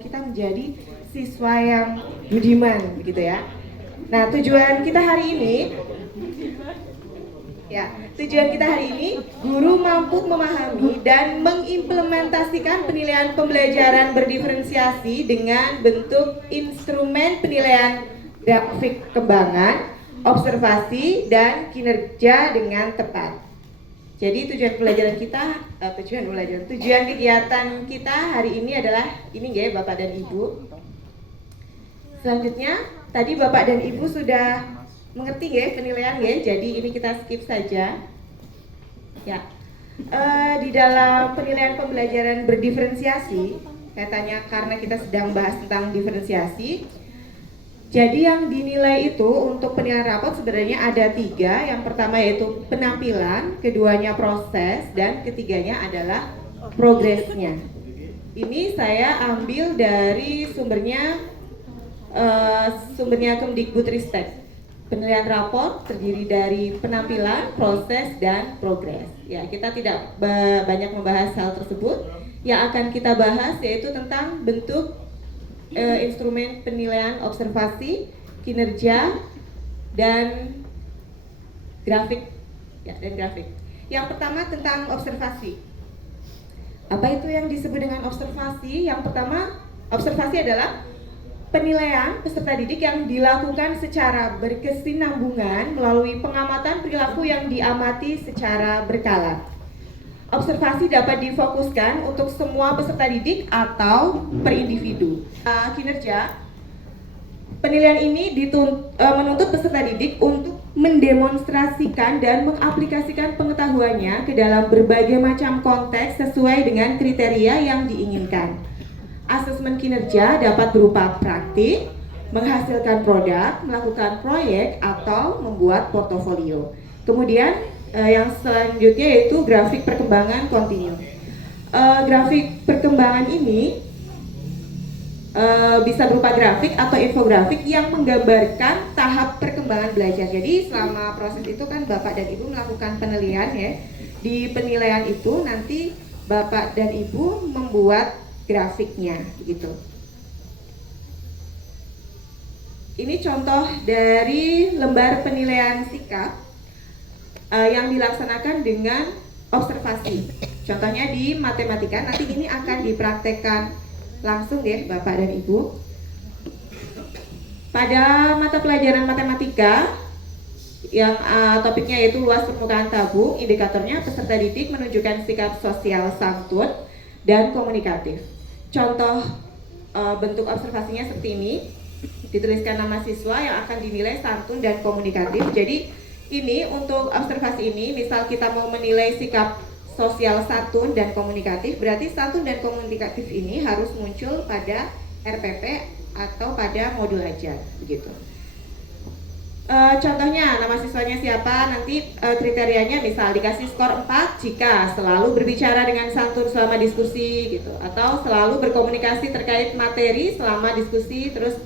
kita menjadi siswa yang budiman, begitu ya. Nah, tujuan kita hari ini, guru mampu memahami dan mengimplementasikan penilaian pembelajaran berdiferensiasi dengan bentuk instrumen penilaian grafik kembangan, observasi, dan kinerja dengan tepat. Jadi tujuan kegiatan kita hari ini adalah ini ya, Bapak dan Ibu. Selanjutnya, tadi Bapak dan Ibu sudah mengerti ya penilaian ya, jadi ini kita skip saja. Ya, di dalam penilaian pembelajaran berdiferensiasi, katanya karena kita sedang bahas tentang diferensiasi, jadi yang dinilai itu untuk penilaian rapot sebenarnya ada 3. Yang pertama yaitu penampilan, keduanya proses, dan ketiganya adalah progresnya. Ini saya ambil dari sumbernya Kemdikbudristek. Penilaian raport terdiri dari penampilan, proses, dan progres. Ya, kita tidak banyak membahas hal tersebut. Yang akan kita bahas yaitu tentang bentuk instrumen penilaian observasi, kinerja, dan grafik. Ya, dan grafik. Yang pertama tentang observasi. Apa itu yang disebut dengan observasi? Yang pertama, observasi adalah penilaian peserta didik yang dilakukan secara berkesinambungan melalui pengamatan perilaku yang diamati secara berkala. Observasi dapat difokuskan untuk semua peserta didik atau per individu. Kinerja, penilaian ini menuntut peserta didik untuk mendemonstrasikan dan mengaplikasikan pengetahuannya ke dalam berbagai macam konteks sesuai dengan kriteria yang diinginkan. Asesmen kinerja dapat berupa praktik, menghasilkan produk, melakukan proyek, atau membuat portofolio. Kemudian yang selanjutnya yaitu grafik perkembangan kontinu. Grafik perkembangan ini bisa berupa grafik atau infografik yang menggambarkan tahap perkembangan belajar. Jadi selama proses itu kan Bapak dan Ibu melakukan penilaian ya. Di penilaian itu nanti Bapak dan Ibu membuat grafiknya gitu. Ini contoh dari lembar penilaian sikap yang dilaksanakan dengan observasi. Contohnya di matematika, nanti ini akan dipraktekkan langsung ya Bapak dan Ibu. Pada mata pelajaran matematika yang topiknya yaitu luas permukaan tabung, indikatornya peserta didik menunjukkan sikap sosial santun dan komunikatif. Contoh bentuk observasinya seperti ini. Dituliskan nama siswa yang akan dinilai santun dan komunikatif. Jadi ini untuk observasi ini, misal kita mau menilai sikap sosial santun dan komunikatif, berarti santun dan komunikatif ini harus muncul pada RPP atau pada modul ajar, begitu. Contohnya nama siswanya siapa, nanti kriterianya misal dikasih skor 4 jika selalu berbicara dengan santun selama diskusi gitu, atau selalu berkomunikasi terkait materi selama diskusi, terus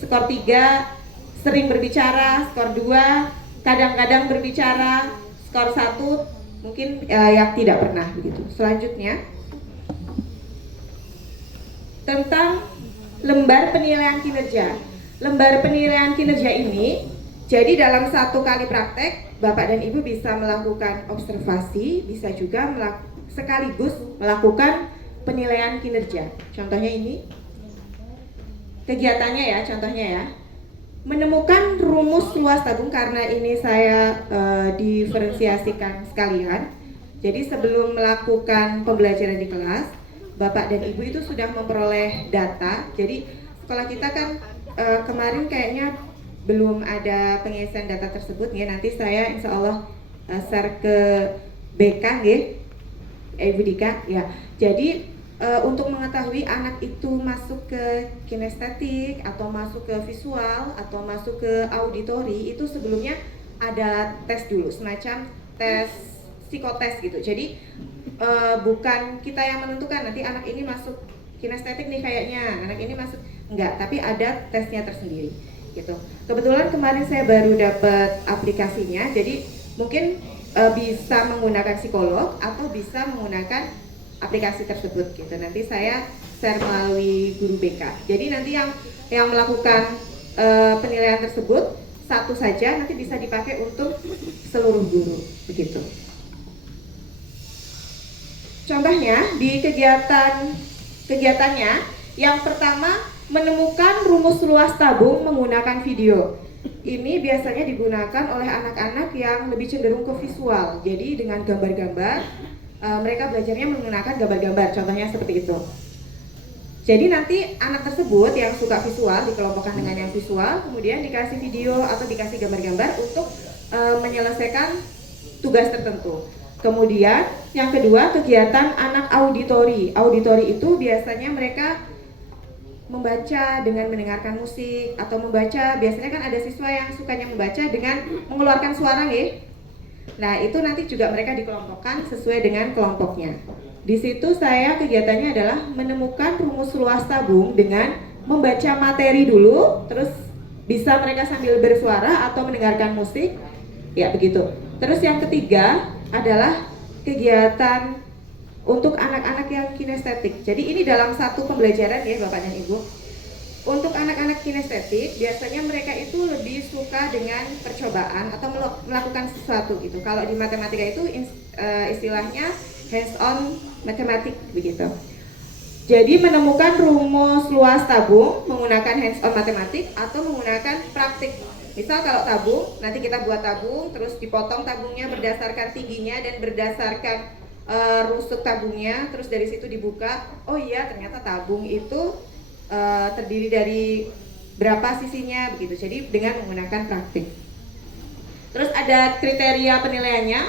skor 3 sering berbicara, skor 2 kadang-kadang berbicara, skor 1 mungkin yang tidak pernah begitu. Selanjutnya tentang lembar penilaian kinerja. Lembar penilaian kinerja ini, jadi dalam satu kali praktek Bapak dan Ibu bisa melakukan observasi, bisa juga sekaligus melakukan penilaian kinerja. Contohnya ini kegiatannya ya, contohnya ya. Menemukan rumus luas tabung, karena ini saya diferensiasikan sekalian. Jadi sebelum melakukan pembelajaran di kelas, Bapak dan Ibu itu sudah memperoleh data. Jadi sekolah kita kan kemarin kayaknya belum ada pengisian data tersebut ya. Nanti saya insya Allah share ke BK ya, Ibu Dika ya. Jadi untuk mengetahui anak itu masuk ke kinestetik atau masuk ke visual atau masuk ke auditori, itu sebelumnya ada tes dulu, semacam tes psikotes gitu. Jadi bukan kita yang menentukan nanti anak ini masuk kinestetik nih kayaknya, anak ini masuk, enggak, tapi ada tesnya tersendiri gitu. Kebetulan kemarin saya baru dapat aplikasinya, jadi mungkin bisa menggunakan psikolog atau bisa menggunakan aplikasi tersebut gitu. Nanti saya share melalui guru BK. Jadi nanti yang melakukan penilaian tersebut satu saja nanti bisa dipakai untuk seluruh guru, begitu. Contohnya di kegiatannya yang pertama menemukan rumus luas tabung menggunakan video. Ini biasanya digunakan oleh anak-anak yang lebih cenderung ke visual. Jadi dengan gambar-gambar mereka belajarnya menggunakan gambar-gambar. Contohnya seperti itu. Jadi nanti anak tersebut yang suka visual dikelompokkan dengan yang visual, kemudian dikasih video atau dikasih gambar-gambar untuk menyelesaikan tugas tertentu. Kemudian yang kedua kegiatan anak auditori. Auditori itu biasanya mereka membaca dengan mendengarkan musik atau membaca, biasanya kan ada siswa yang sukanya membaca dengan mengeluarkan suara ya. Nah itu nanti juga mereka dikelompokkan sesuai dengan kelompoknya. Di situ saya kegiatannya adalah menemukan rumus luas tabung dengan membaca materi dulu, terus bisa mereka sambil bersuara atau mendengarkan musik, ya begitu. Terus yang ketiga adalah kegiatan untuk anak-anak yang kinestetik. Jadi ini dalam satu pembelajaran ya Bapak dan Ibu. Untuk anak-anak kinestetik biasanya mereka itu lebih suka dengan percobaan atau melakukan sesuatu gitu. Kalau di matematika itu istilahnya hands on matematik begitu. Jadi menemukan rumus luas tabung menggunakan hands on matematik atau menggunakan praktik. Misal kalau tabung, nanti kita buat tabung, terus dipotong tabungnya berdasarkan tingginya dan berdasarkan rusuk tabungnya, terus dari situ dibuka. Oh iya, ternyata tabung itu terdiri dari berapa sisinya begitu. Jadi dengan menggunakan praktik. Terus ada kriteria penilaiannya,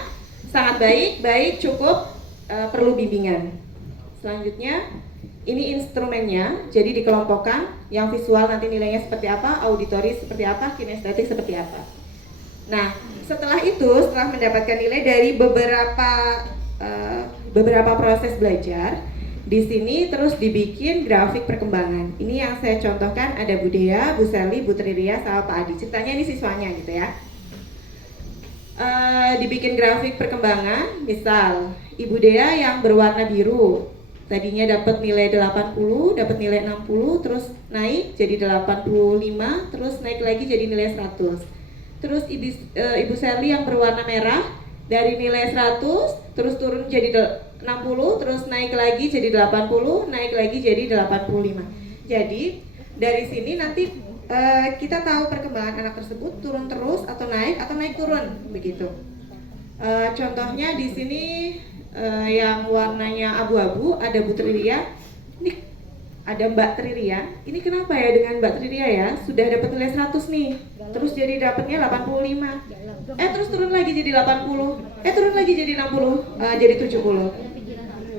sangat baik, cukup, perlu bimbingan. Selanjutnya ini instrumennya, jadi dikelompokkan. Yang visual nanti nilainya seperti apa, auditori seperti apa, kinestetik seperti apa. Nah setelah itu, setelah mendapatkan nilai dari beberapa proses belajar, di sini terus dibikin grafik perkembangan. Ini yang saya contohkan, ada Bu Dea, Bu Sally, Bu Triria, sama Pak Adi. Ceritanya ini siswanya gitu ya. Dibikin grafik perkembangan, misal Ibu Dea yang berwarna biru tadinya dapat nilai 80, dapat nilai 60, terus naik jadi 85, terus naik lagi jadi nilai 100. Terus Ibu Sally yang berwarna merah dari nilai 100 terus turun jadi 60, terus naik lagi jadi 80, naik lagi jadi 85. Jadi dari sini nanti kita tahu perkembangan anak tersebut turun terus atau naik turun begitu. Contohnya di sini yang warnanya abu-abu ada Bu Triria. Ini ada Mbak Triria. Ini kenapa ya dengan Mbak Triria ya? Sudah dapat nilai 100 nih. Terus jadi dapatnya 85. Terus turun lagi jadi 80. Turun lagi jadi 60, jadi 70.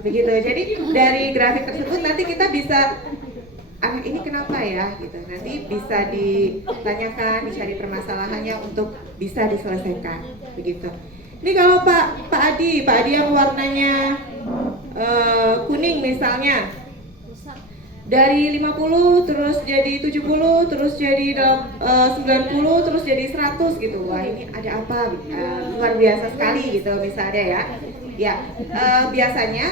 Begitu. Jadi dari grafik tersebut nanti kita bisa anak ini kenapa ya gitu. Nanti bisa ditanyakan, dicari permasalahannya untuk bisa diselesaikan. Begitu. Ini kalau Pak Adi yang warnanya kuning misalnya, dari 50 terus jadi 70 terus jadi 90 terus jadi 100 gitu. Wah ini ada apa? Luar biasa sekali gitu misalnya ya. Ya biasanya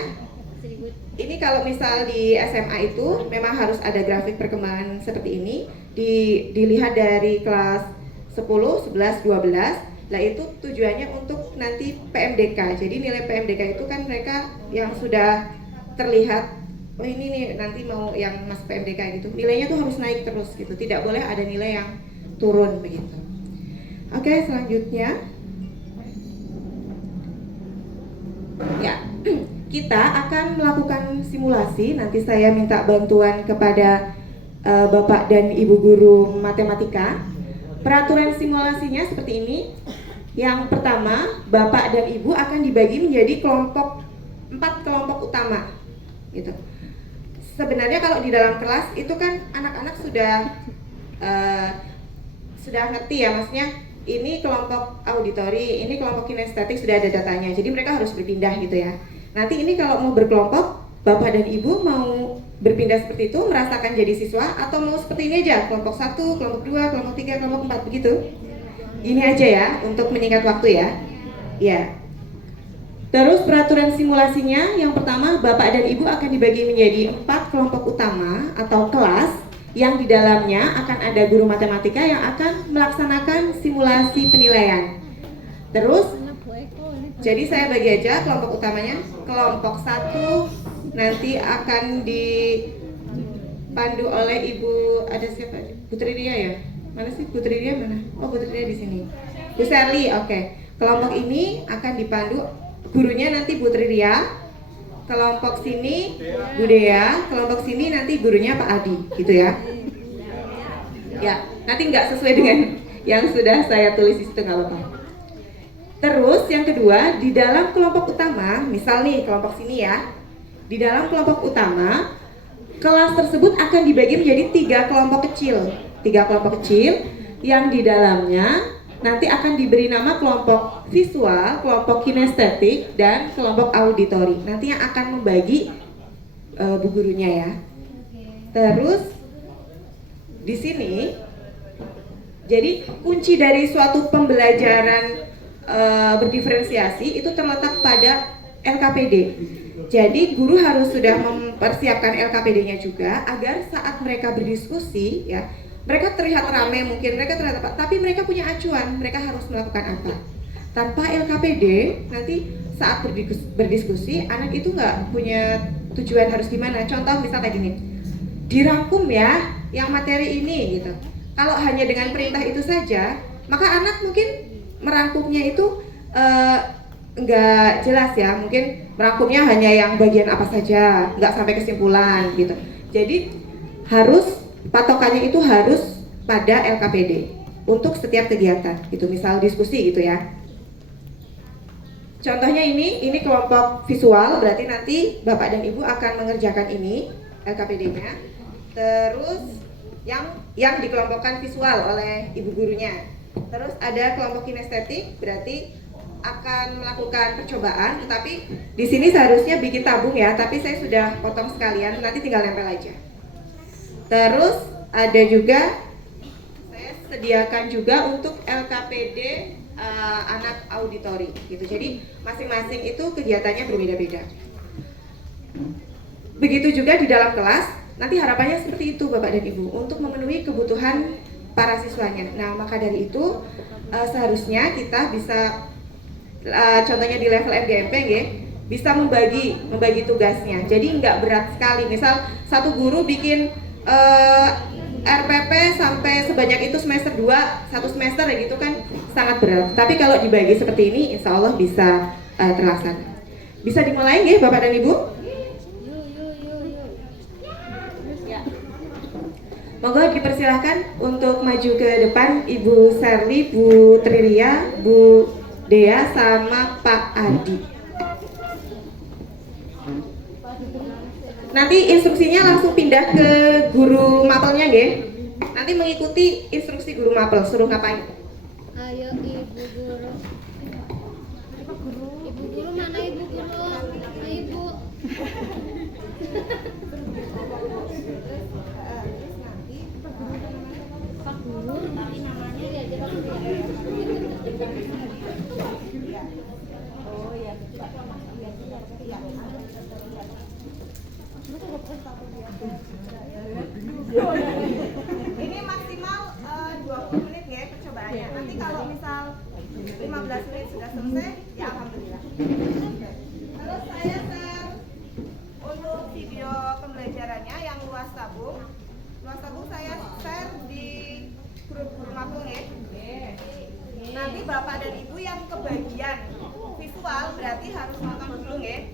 ini kalau misal di SMA itu memang harus ada grafik perkembangan seperti ini. Dilihat dari kelas 10, 11, 12. Nah itu tujuannya untuk nanti PMDK. Jadi nilai PMDK itu kan mereka yang sudah terlihat, oh ini nih nanti mau yang masuk PMDK gitu, nilainya tuh harus naik terus gitu, tidak boleh ada nilai yang turun begitu. Oke, selanjutnya ya kita akan melakukan simulasi. Nanti saya minta bantuan kepada Bapak dan Ibu guru matematika. Peraturan simulasinya seperti ini. Yang pertama, Bapak dan Ibu akan dibagi menjadi 4 kelompok utama gitu. Sebenarnya kalau di dalam kelas itu kan anak-anak sudah ngerti ya, maksudnya ini kelompok auditori, ini kelompok kinestetik sudah ada datanya. Jadi mereka harus berpindah gitu ya. Nanti ini kalau mau berkelompok, Bapak dan Ibu mau berpindah seperti itu, merasakan jadi siswa, atau mau seperti ini aja, kelompok 1, kelompok 2, kelompok 3, kelompok 4 begitu. Ini aja ya untuk menyingkat waktu ya. Ya. Terus peraturan simulasinya, yang pertama Bapak dan Ibu akan dibagi menjadi 4 kelompok utama atau kelas yang di dalamnya akan ada guru matematika yang akan melaksanakan simulasi penilaian. Terus, jadi saya bagi aja kelompok utamanya. Kelompok 1 nanti akan dipandu oleh Ibu, ada siapa? Putri Ria ya? Mana sih Putri Ria mana? Oh, Putri Ria di sini. Bu Serli, oke. Kelompok ini akan dipandu gurunya nanti Bu Triria, kelompok sini Bu Dea, kelompok sini nanti gurunya Pak Adi, gitu ya. Ya, nanti nggak sesuai dengan yang sudah saya tulis di situ, nggak apa-apa. Terus yang kedua, di dalam kelompok utama, misal nih kelompok sini ya, di dalam kelompok utama, kelas tersebut akan dibagi menjadi 3 kelompok kecil, 3 kelompok kecil yang di dalamnya nanti akan diberi nama kelompok visual, kelompok kinestetik, dan kelompok auditori. Nanti yang akan membagi bu gurunya ya. Terus di sini, jadi kunci dari suatu pembelajaran berdiferensiasi itu terletak pada LKPD. Jadi guru harus sudah mempersiapkan LKPD-nya juga agar saat mereka berdiskusi ya, mereka terlihat ramai mungkin, mereka terlihat apa, tapi mereka punya acuan, mereka harus melakukan apa. Tanpa LKPD, nanti saat berdiskusi, anak itu nggak punya tujuan harus gimana. Contoh misal kayak gini, dirangkum ya, yang materi ini gitu. Kalau hanya dengan perintah itu saja, maka anak mungkin merangkumnya itu nggak jelas ya. Mungkin merangkumnya hanya yang bagian apa saja, nggak sampai kesimpulan gitu. Jadi harus patokannya itu harus pada LKPD untuk setiap kegiatan gitu, misal diskusi gitu ya. Contohnya ini kelompok visual, berarti nanti Bapak dan Ibu akan mengerjakan ini LKPD-nya. Terus yang dikelompokkan visual oleh ibu gurunya. Terus ada kelompok kinestetik, berarti akan melakukan percobaan, tetapi di sini seharusnya bikin tabung ya, tapi saya sudah potong sekalian, nanti tinggal nempel aja. Terus ada juga saya sediakan juga untuk LKPD anak auditori gitu. Jadi masing-masing itu kegiatannya berbeda-beda. Begitu juga di dalam kelas, nanti harapannya seperti itu Bapak dan Ibu untuk memenuhi kebutuhan para siswanya. Nah, maka dari itu seharusnya kita bisa contohnya di level MGMP ya, bisa membagi tugasnya. Jadi nggak berat sekali. Misal satu guru bikin RPP sampai sebanyak itu semester 2, satu semester ya gitu kan sangat berat. Tapi kalau dibagi seperti ini insya Allah bisa terlaksana. Bisa dimulai ya Bapak dan Ibu? Ya. Monggo dipersilahkan untuk maju ke depan Ibu Serli, Bu Triria, Bu Dea sama Pak Adi. Nanti instruksinya langsung pindah ke guru mapelnya nggih. Nanti mengikuti instruksi guru mapel, suruh ngapain? Ayo ibu guru. Ibu guru mana ibu guru? Ibu. Pak guru nanti namanya diajar Pak guru ya. Oh ya. Ini maksimal 20 menit ya percobaannya. Nanti kalau misal 15 menit sudah selesai, ya alhamdulillah. Terus saya share untuk video pembelajarannya yang luas tabung. Luas tabung saya share di grup guru mapel ya. Nanti Bapak dan Ibu yang kebagian visual berarti harus nonton dulu ya.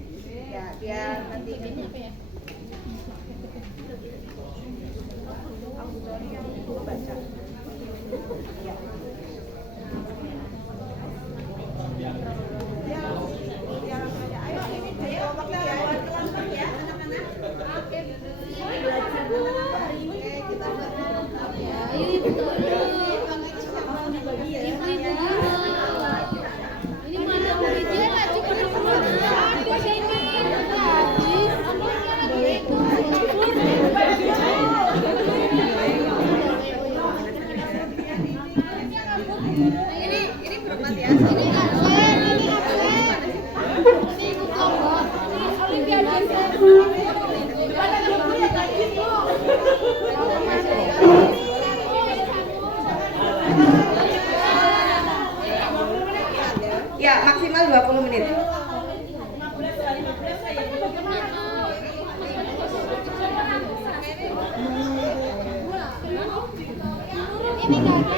Ya, biar nanti ini apa ya? Auditori yang Ibu baca. Ya. Ya, langsung aja. Ayo ini jadi kelompoknya ya. Kelompok ya, anak-anak. Oke. Oke, kita berangkat ya. Ayo ibu guru. Ibu guru. Ini mana muridnya? Cuma di sini. Habis. ini nggak ada.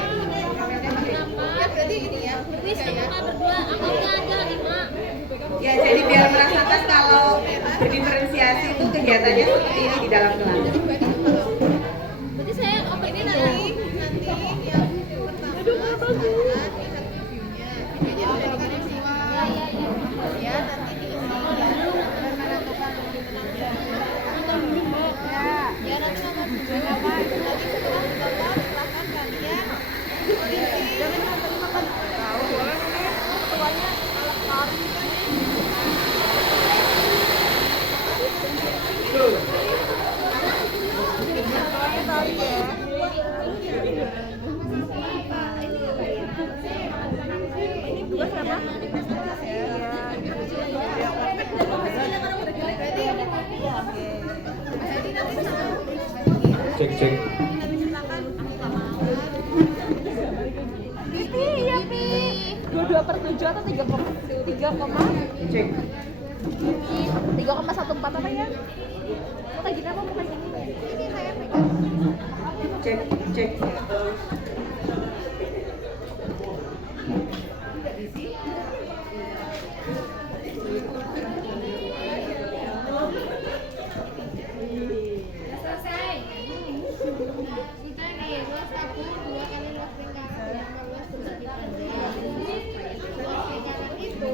Berarti ini ya. Berarti sama berdua. Angkanya ada 5. Ya, jadi biar merasakan kalau berdiferensiasi itu kegiatannya seperti ini di dalam kelas. Berarti saya open ini nanti yang pertama lihat reviewnya. Videonya sudah dikirim semua. Ya, nanti diisi ya. Dan menentukan ya nanti nonton juga apa. Nanti setelah ditonton silahkan kalian isi. Jangan tadi makan. Tahu boleh nih. Ketuanya alat Cek. Pipi, ya Pi. 2/7 atau 3,14 apa ya? Kok kayak gini apa bukan ini? Ini saya pegang. Cek. Selesai. Sudah nih, luas aku 2 kali luas lingkaran yang luas sudah dipandang. Luas lingkaran itu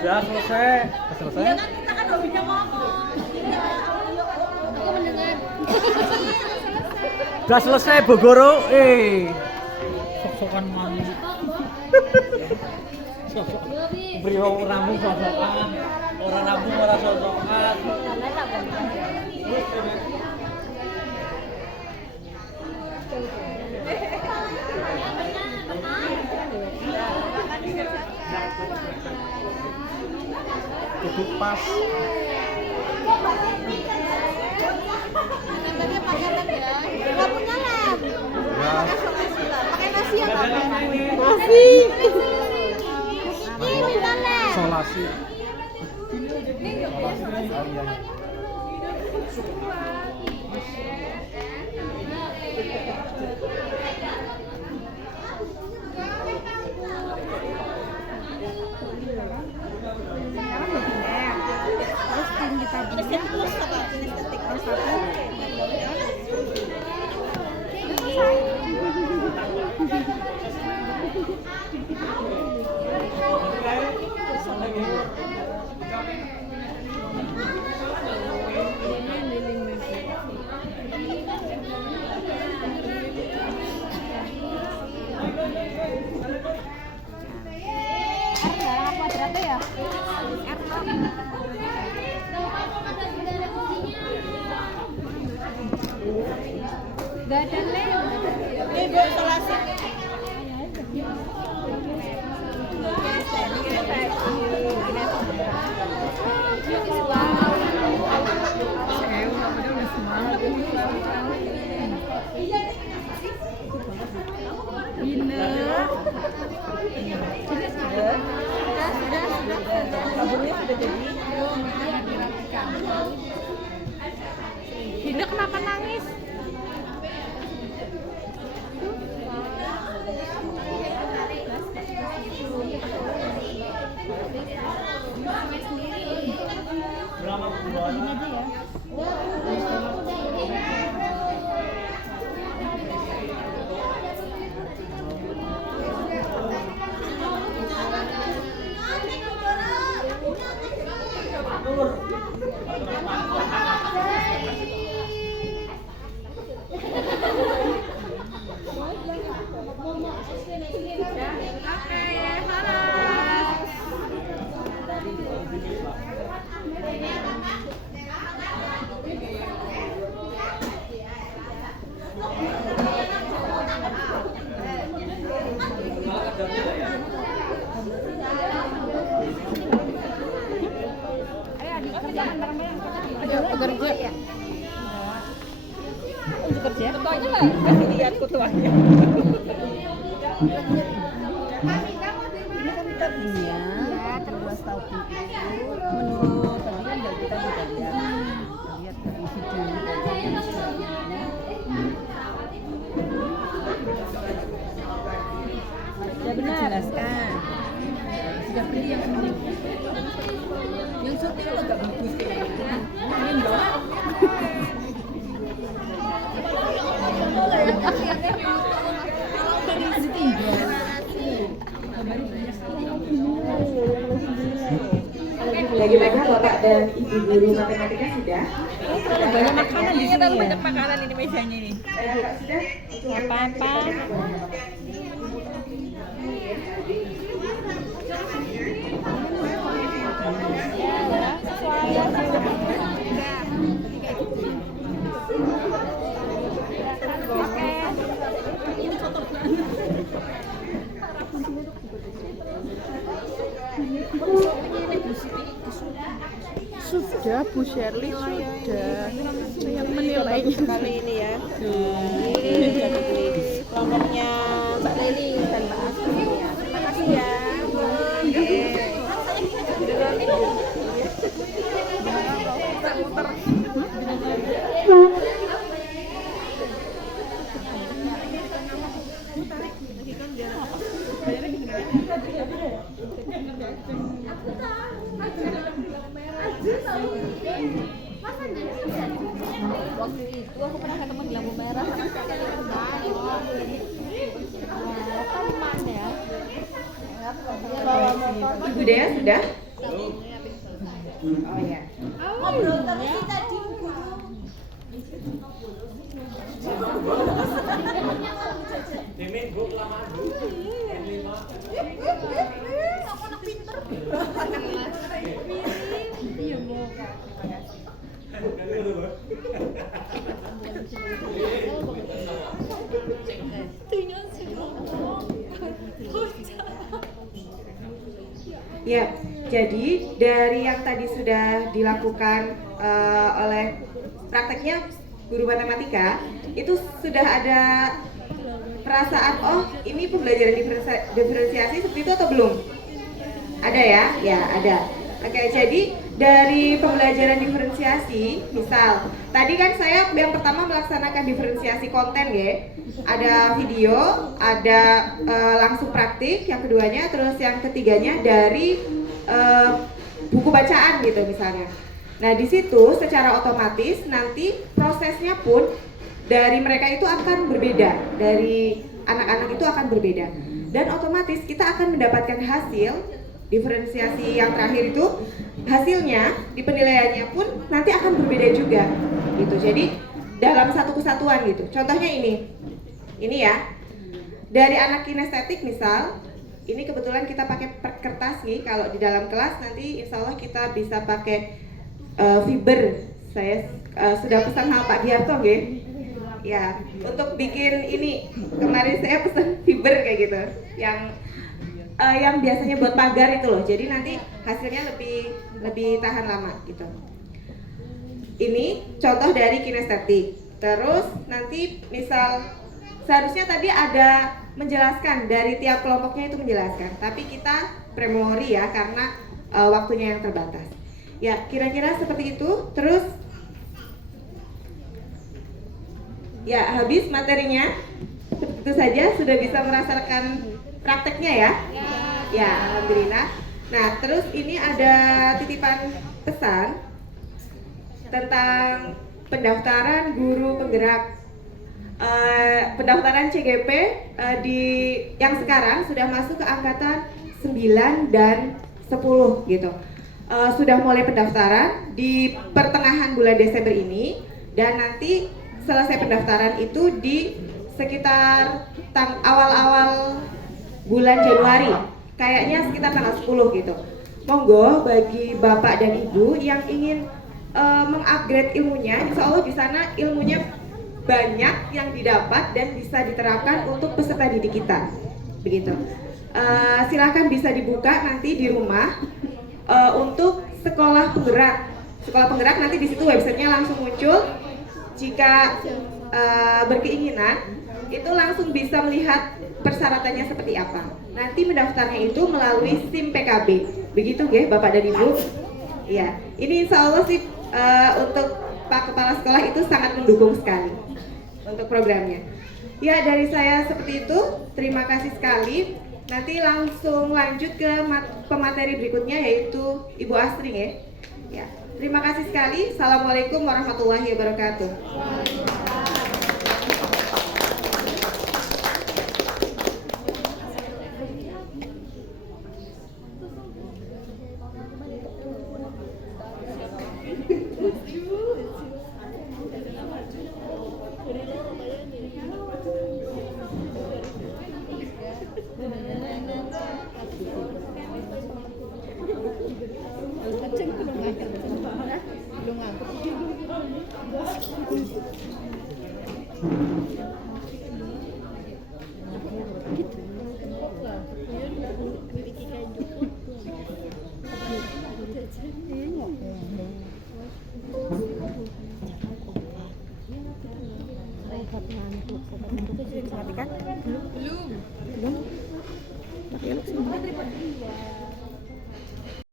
Sudah selesai. Selesai. aku mendengar. Sudah selesai Bu Guru. Sok-sokan mami. Beri rambut sok-sokan. Orang rambut ora sok-sokan. Kudu pas. Namanya pakai lem ya. Enggak punya lem. Pakai nasi ya Kak? Nasi. Ini punya lem. Solasi. Gak ada lem. Ini Bu Solasi. Dinda kenapa nangis? Ayo adik, kerjakan bareng Kasih lihat ketuanya. Ini kan tadinya terbuat tahu menurut tadi kan dari kita sudah lihat dari videonya ya benar jelaskan sudah beli yang syuting lo gak bagus main dong Bagaimana Bapak dan Ibu guru matematika sudah? banyak makanan di sini banyak makanan ini mejanya ini Sudah? apa-apa sudah Bu Shirley sudah yang menilainya kali ini ya ini kelompoknya Mbak Leli dan Mbak Asri ya terima kasih ya waktu itu aku pernah ketemu di lampu merah sama sekali teman ya bawa motor Ibu Dea sudah? Oh ya. ngobrol terus sih tadi aku anak pinter iya mau Ya, jadi dari yang tadi sudah dilakukan oleh prakteknya guru matematika, itu sudah ada perasaan, oh ini pembelajaran diferensiasi seperti itu atau belum? Ada ya? Ya, ada. Oke, jadi dari pembelajaran diferensiasi, misal tadi kan saya yang pertama melaksanakan diferensiasi konten ya, ada video, ada langsung praktik, yang keduanya, terus yang ketiganya dari buku bacaan gitu misalnya. Nah di situ secara otomatis nanti prosesnya pun dari mereka itu akan berbeda, dari anak-anak itu akan berbeda, dan otomatis kita akan mendapatkan hasil diferensiasi yang terakhir itu hasilnya di penilaiannya pun nanti akan berbeda juga gitu. Jadi dalam satu kesatuan gitu. Contohnya ini ya dari anak kinestetik misal, ini kebetulan kita pakai kertas nih. Kalau di dalam kelas nanti insya Allah kita bisa pakai fiber. Saya sudah pesan sama Pak Giarto nggih. Ya untuk bikin ini kemarin saya pesan fiber kayak gitu yang biasanya buat pagar itu loh, jadi nanti hasilnya lebih tahan lama gitu. Ini contoh dari kinestetik. Terus nanti misal seharusnya tadi ada menjelaskan dari tiap kelompoknya itu menjelaskan, tapi kita premori ya karena waktunya yang terbatas. Ya kira-kira seperti itu. Terus ya habis materinya, tentu saja sudah bisa merasakan prakteknya ya. Ya, alhamdulillah. Nah, terus ini ada titipan pesan tentang pendaftaran guru penggerak. Pendaftaran CGP di yang sekarang sudah masuk ke angkatan 9 dan 10 gitu. Sudah mulai pendaftaran di pertengahan bulan Desember ini, dan nanti selesai pendaftaran itu di sekitar awal-awal bulan Januari, kayaknya sekitar tanggal 10 gitu. Monggo bagi Bapak dan Ibu yang ingin mengupgrade ilmunya, insya Allah di sana ilmunya banyak yang didapat dan bisa diterapkan untuk peserta didik kita. Begitu. Silahkan bisa dibuka nanti di rumah untuk sekolah penggerak. Sekolah penggerak nanti di situ websitenya langsung muncul. Jika berkeinginan itu langsung bisa melihat persyaratannya seperti apa. Nanti mendaftarnya itu melalui SIM PKB. Begitu ya Bapak dan Ibu? Ya, ini insya Allah sih untuk Pak Kepala Sekolah itu sangat mendukung sekali untuk programnya. Ya, dari saya seperti itu. Terima kasih sekali. Nanti langsung lanjut ke pemateri berikutnya yaitu Ibu Astri ya. Ya, terima kasih sekali. Assalamualaikum warahmatullahi wabarakatuh. Belum. Belum. Pakai